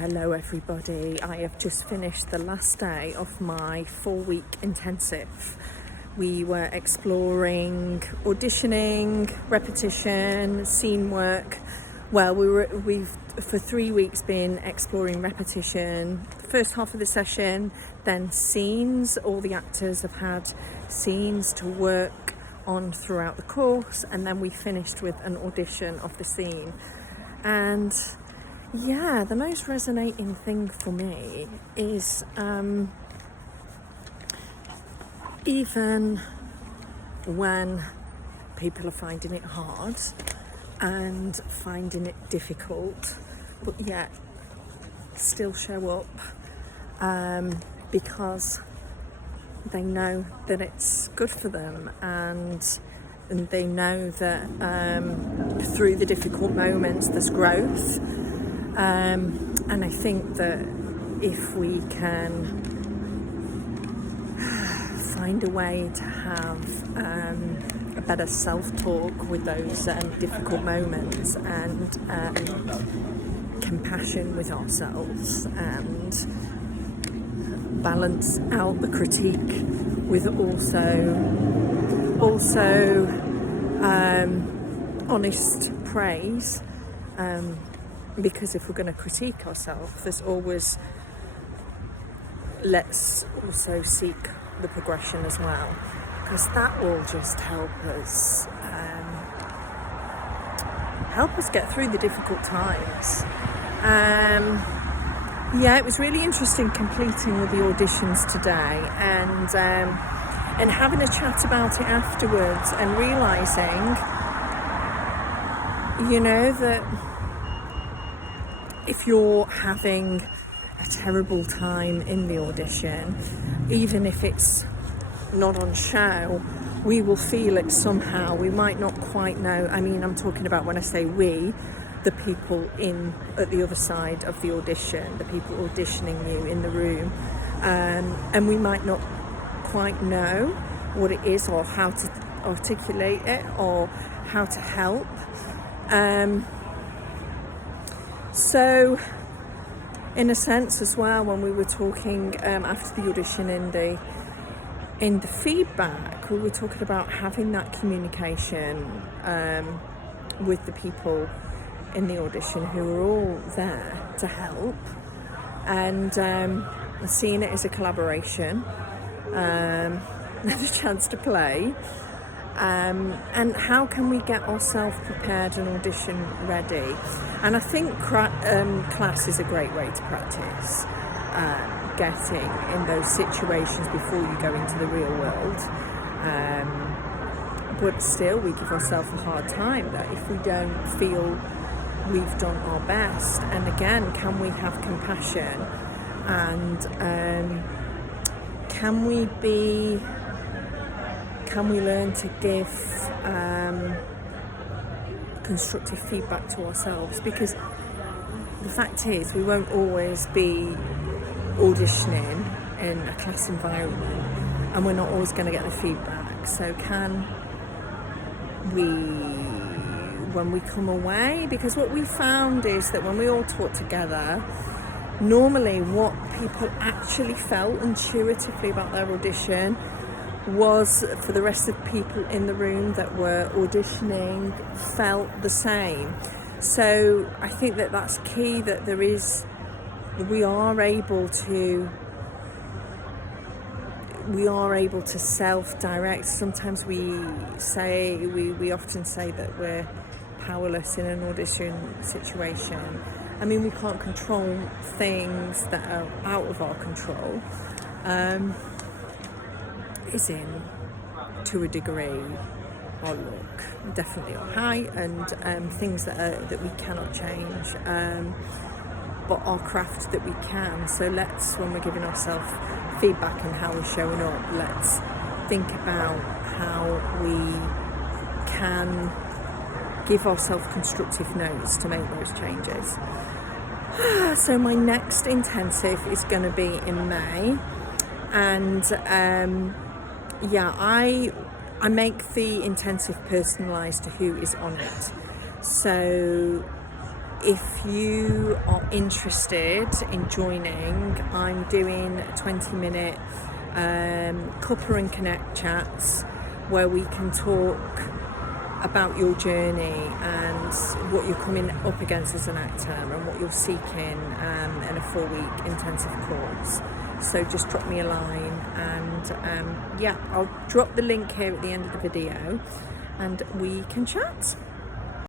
Hello everybody, I have just finished the last day of my 4-week intensive. We were exploring auditioning, repetition, scene work. Well, we've for 3 weeks been exploring repetition, the first half of the session, then scenes. All the actors have had scenes to work on throughout the course, and then we finished with an audition of the scene. And yeah, the most resonating thing for me is even when people are finding it hard and finding it difficult, but yet still show up because they know that it's good for them, and they know that through the difficult moments there's growth. And I think that if we can find a way to have a better self-talk with those difficult moments, and compassion with ourselves, and balance out the critique with also honest praise, because if we're going to critique ourselves, there's always, let's also seek the progression as well, because that will just help us get through the difficult times. Yeah, it was really interesting completing all the auditions today, and having a chat about it afterwards, and realising, that if you're having a terrible time in the audition, even if it's not on show, we will feel it somehow. We might not quite know. I mean, I'm talking about, when I say we, the people at the other side of the audition, the people auditioning you in the room, and we might not quite know what it is, or how to articulate it, or how to help. So in a sense as well, when we were talking after the audition in the feedback, we were talking about having that communication with the people in the audition who are all there to help, and seeing it as a collaboration, and a chance to play, and how can we get ourselves prepared and audition ready. And I think class is a great way to practice getting in those situations before you go into the real world, but still we give ourselves a hard time that if we don't feel we've done our best. And again, can we have compassion, and can we learn to give constructive feedback to ourselves, because the fact is we won't always be auditioning in a class environment, and we're not always going to get the feedback. So can we, when we come away, because what we found is that when we all talk together, normally what people actually felt intuitively about their audition was, for the rest of the people in the room that were auditioning, felt the same. So I think that that's key, that we are able to self-direct. Sometimes we often say that we're powerless in an audition situation. I mean, we can't control things that are out of our control. Is in, to a degree, our look, definitely our height, and things that we cannot change, but our craft that we can. So let's, when we're giving ourselves feedback and how we're showing up, let's think about how we can give ourselves constructive notes to make those changes. So my next intensive is going to be in May, and I make the intensive personalised to who is on it. So if you are interested in joining, I'm doing 20-minute couple and connect chats where we can talk about your journey and what you're coming up against as an actor and what you're seeking in a 4-week intensive course. So just drop me a line, and I'll drop the link here at the end of the video and we can chat.